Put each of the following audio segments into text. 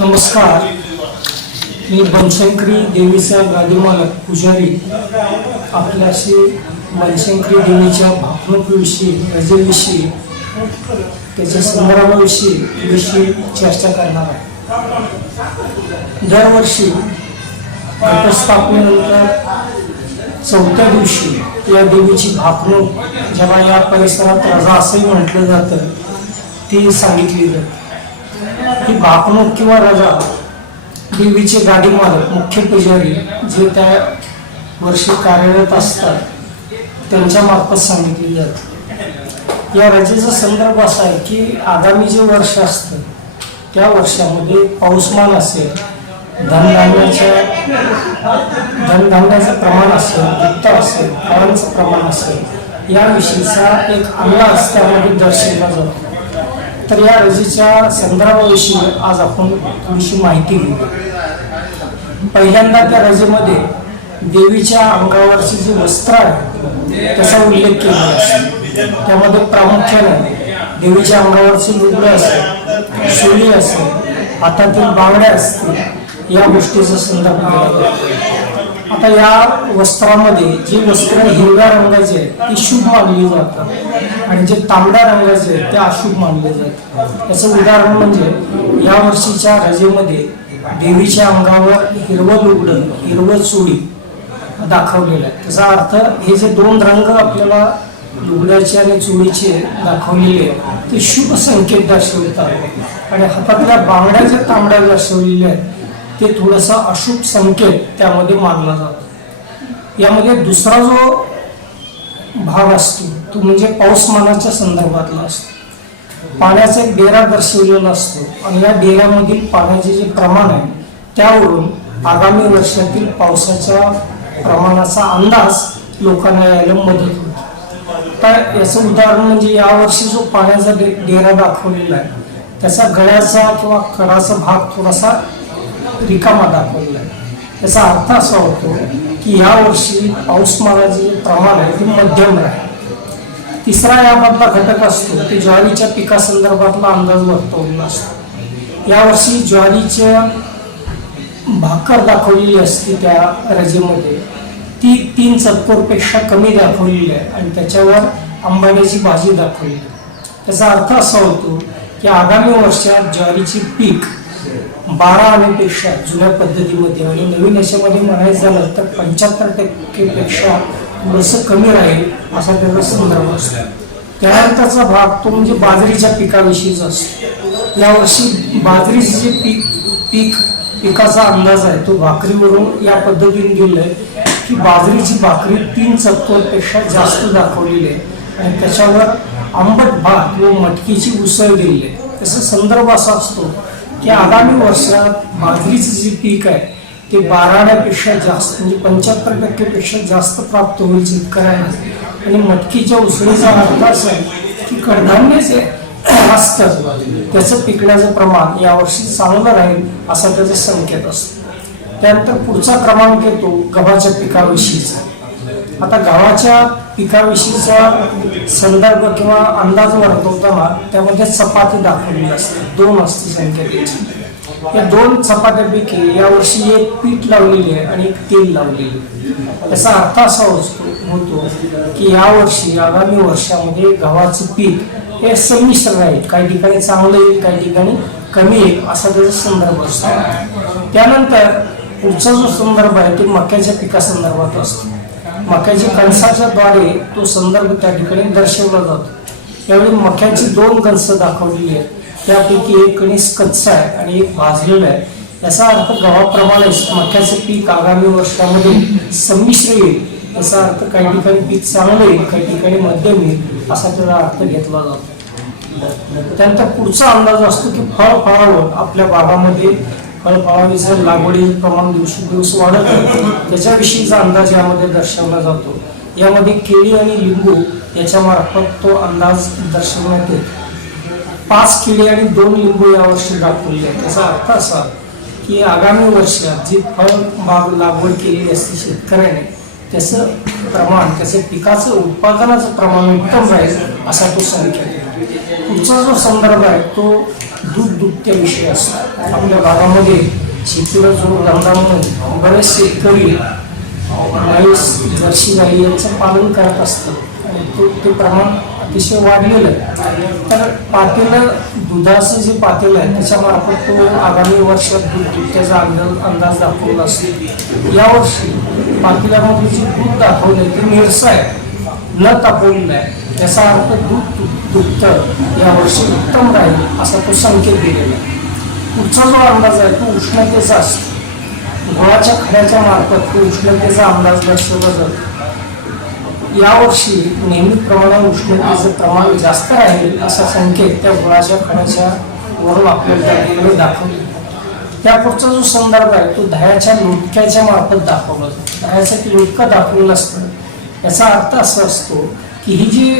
नमस्कार. मी बनशंकरी देवीचा गादीमालक पुजारी. आपल्याशी बनशंकरी देवीच्या भावनूकविषयी रजेविषयी त्याच्या संदर्भाविषयी विषयी चर्चा करणार आहे. दरवर्षी घटस्थापनेनंतर चौथ्या दिवशी या देवीची भाकणूक ज्याला या परिसरात रजा असंही म्हटलं जातं ती सांगितली जाते. की बापणूक किंवा रजा देवीचे गाडी मालक मुख्य पुजारी जे त्या वर्षी कार्यरत असतात त्यांच्या मार्फत सांगितली जाते. या रजेचा संदर्भ असा आहे की आगामी जे वर्ष असतं त्या वर्षामध्ये पाऊसमान असेल धनधान्याच्या धनधान्याचं प्रमाण असेल वित्त असेल फळांचं प्रमाण असेल याविषयीचा एक अंदाज त्यामध्ये दर्शवला जातो. तर या रजेच्या संदर्भाविषयी आज आपण थोडीशी माहिती घेऊ. पहिल्यांदा त्या रजेमध्ये देवीच्या अंगावरचे जे वस्त्र आहे त्याचा उल्लेख केला असतो. त्यामध्ये प्रामुख्याने देवीच्या अंगावरचे लुगडे असेल सोली असेल हातातील बांगड्या असतील या गोष्टीचा संदर्भ आता या वस्त्रामध्ये जे वस्त्र हिरव्या रंगाचे आहेत ती शुभ मानली जातात. आणि जे तांबड्या रंगाचे आहेत ते अशुभ मानले जातात. त्याचं उदाहरण म्हणजे या वर्षीच्या रजेमध्ये देवीच्या अंगावर हिरवं लुगडं हिरवं चोळी दाखवलेलं आहे. त्याचा अर्थ हे जे दोन रंग आपल्याला लुगड्याचे आणि चोळीचे दाखवलेले आहेत ते शुभ संकेत दर्शवतात. आणि हातातल्या बांगड्या ज्या तांबड्या दर्शवलेल्या आहेत ते थोडासा अशुभ संकेत त्यामध्ये मानला जातो. यामध्ये दुसरा जो भाग असतो तो म्हणजे पाऊसमानाच्या संदर्भातला असतो. पाण्याचा एक डेरा दर्शवलेला असतो आणि या डेऱ्यामधील पाण्याचे जे प्रमाण आहे त्यावरून आगामी वर्षातील पावसाच्या प्रमाणाचा अंदाज लोकांना यायला मदत होतो. तर याचं उदाहरण म्हणजे यावर्षी जो पाण्याचा डे डेरा दाखवलेला आहे त्याचा गळ्याचा किंवा कडाचा भाग थोडासा रिकामा दाखवलेला आहे त्याचा अर्थ असा होतो की या वर्षी पाऊसमानाचे जे प्रमाण आहे ते मध्यम राहील. तिसरा यामधला घटक असतो ते ज्वारीच्या पिकासंदर्भातला अंदाज वर्तवलेला असतो. यावर्षी ज्वारीच्या भाकर दाखवलेली असते त्या रजेमध्ये. ती तीन चतकोरपेक्षा कमी दाखवलेली आहे आणि त्याच्यावर आंबाड्याची भाजी दाखवलेली आहे. त्याचा अर्थ असा होतो की आगामी वर्षात ज्वारीची पीक बारा आण्यापेक्षा जुन्या पद्धतीमध्ये आणि नवीन याच्यामध्ये म्हणायचं झालं तर पंच्याहत्तर टक्केपेक्षा थोडंसं कमी राहील असा त्याचा संदर्भ असतो. त्यानंतरचा भाग तो म्हणजे बाजरीच्या पिकाविषयीचा असतो. यावर्षी बाजरीचे जे पीक पीक पिकाचा अंदाज आहे तो भाकरीवरून या पद्धतीने गेलाय की बाजरीची भाकरी तीन चतकोरपेक्षा जास्त दाखवलेली आहे. आणि त्याच्यावर आंबट भात व मटकीची उसळ गेलेली आहे. त्याचा संदर्भ असा असतो की आगामी वर्षात बाजरीचं जे पीक आहे ते बाराव्यापेक्षा जास्त म्हणजे पंच्याहत्तर टक्केपेक्षा जास्त प्राप्त होईल शेतकऱ्यांना. आणि मटकीच्या उसळीचा अर्थ असा आहे की कडधान्य जे असतं त्याचं पिकण्याचं प्रमाण यावर्षी चांगलं राहील असा त्याचा संकेत असतो. त्यानंतर पुढचा क्रमांक येतो गव्हाच्या पिकाविषयीचा. आता गव्हाच्या पिकाविषयीचा संदर्भ किंवा अंदाज वर्तवताना त्यामध्ये चपाती दाखवलेली असते दोन असते संख्या त्याची या दोन चपात्यापैकी यावर्षी एक पीठ लावलेली आहे आणि एक तेल लावलेली आहे. याचा अर्थ असा असतो होतो की यावर्षी आगामी वर्षामध्ये गव्हाचं पीक हे संमिश्र राहील काही ठिकाणी चांगलं येईल काही ठिकाणी कमी येईल असा त्याचा संदर्भ असतो. त्यानंतर पुढचा जो संदर्भ आहे ते मक्याच्या पिकासंदर्भात असतो. मक्याच्या कणसाच्या द्वारे तो संदर्भ त्या ठिकाणी दर्शवला जातो. यावेळी मक्याची दोन कणसं दाखवलेली आहेत. त्यापैकी एक कणीस कच्चा आहे आणि एक भाजलेला आहे. याचा अर्थ गव्हाप्रमाणेच मक्याचं पीक आगामी वर्षामध्ये संमिश्र येईल. याचा अर्थ काही ठिकाणी पीक चांगलं येईल काही ठिकाणी मध्यम येईल असा त्याचा अर्थ घेतला जातो. त्यानंतर पुढचा अंदाज असतो की फळ फळावर आपल्या बागामध्ये फळफळावीचं लागवडीचं प्रमाण दिवसेंदिवस वाढत आहे त्याच्याविषयीचा अंदाज यामध्ये दर्शवला जातो. यामध्ये केळी आणि लिंबू याच्या मार्फत तो अंदाज दर्शवण्यात येतो. पाच केळी आणि दोन लिंबू यावर्षी दाखवले आहेत. त्याचा अर्थ असा की आगामी वर्षात जी फळ बाग लागवड केलेली असते शेतकऱ्याने त्याचं प्रमाण त्याचं पिकाचं उत्पादनाचं प्रमाण उत्तम राहील असा तो संकेत पुढचा जो संदर्भ आहे तो दूध दुभत्याविषयी असतात. आपल्या भागामध्ये शेतीला जोर धंदा म्हणून बरेच शेतकरी म्हैस जर्सी गाई यांचं पालन करत असतात. आणि तो ते प्रमाण अतिशय वाढलेलं आहे. तर पातेलं दुधाचं जे पातेलं आहे त्याच्यामार्फत तो आगामी वर्षात दूध दुभत्याचा अंदाज अंदाज दाखवला असतो. यावर्षी पातेल्यामध्ये जे दूध दाखवलं आहे ते निरसं आहे. न तापवलेलं आहे. याचा अर्थ दूध उत्तर यावर्षी उत्तम राहील असा तो संकेत दिलेला आहे. पुढचा जो अंदाज आहे तो उष्णतेचा असतो. गुळाच्या खड्याच्या मार्फत तो उष्णतेचा अंदाज दर्शवला जातो. यावर्षी नेहमीप्रमाणे उष्णतेचं प्रमाण जास्त राहील असा संकेत त्या गुळाच्या खड्याच्या वरून आपल्याला दाखवले त्या पुढचा जो संदर्भ आहे तो दह्याच्या लोटक्याच्या मार्फत दाखवला जातो. दह्याचं लोटकं दाखवलेलं असतं. याचा अर्थ असा असतो की ही जी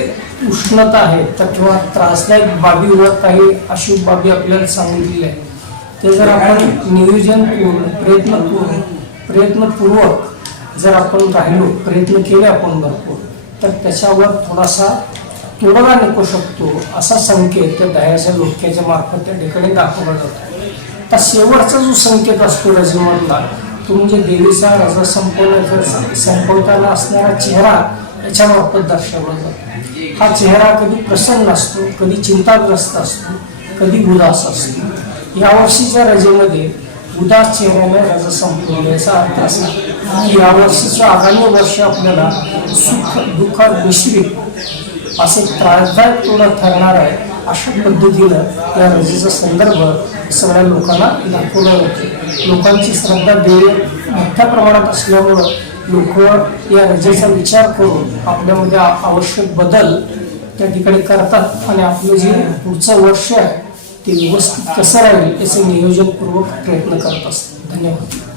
उष्णता आहे तर किंवा त्रासदायक बाबीवर काही अशुभ बाबी आपल्याला सांगितलेली आहे. ते जर आपण नियोजन करून प्रयत्न प्रयत्नपूर्वक जर आपण राहिलो प्रयत्न केले आपण भरपूर तर त्याच्यावर थोडासा तोडगा निघू शकतो असा संकेत त्या दह्याच्या लोक्याच्या मार्फत त्या ठिकाणी दाखवला जातो. आता शेवटचा जो संकेत असतो रजमधला तो म्हणजे देवीचा रजा संपवण्याचा संपवताना असणारा चेहरा याच्यामार्फत दर्शवला जातो. हा चेहरा कधी प्रसन्न असतो कधी चिंताग्रस्त असतो कधी उदास असतो. यावर्षीच्या रजेमध्ये उदास चेहऱ्याने रजा संपवण्याचा अर्थ असा की यावर्षीचं आगामी वर्ष आपल्याला सुख दुःख मिश्रित असे त्रासदायक थोडं ठरणार आहे अशा पद्धतीनं या रजेचा संदर्भ सगळ्या लोकांना दाखवला जातो लोकांची श्रद्धा देय मोठ्या प्रमाणात असल्यामुळं लोक या रजेचा विचार करून आपल्यामध्ये आवश्यक बदल त्या ठिकाणी करतात आणि आपलं जे पुढचं वर्ष आहे ते व्यवस्थित कसं राहील याचे नियोजनपूर्वक प्रयत्न करत असतात. धन्यवाद.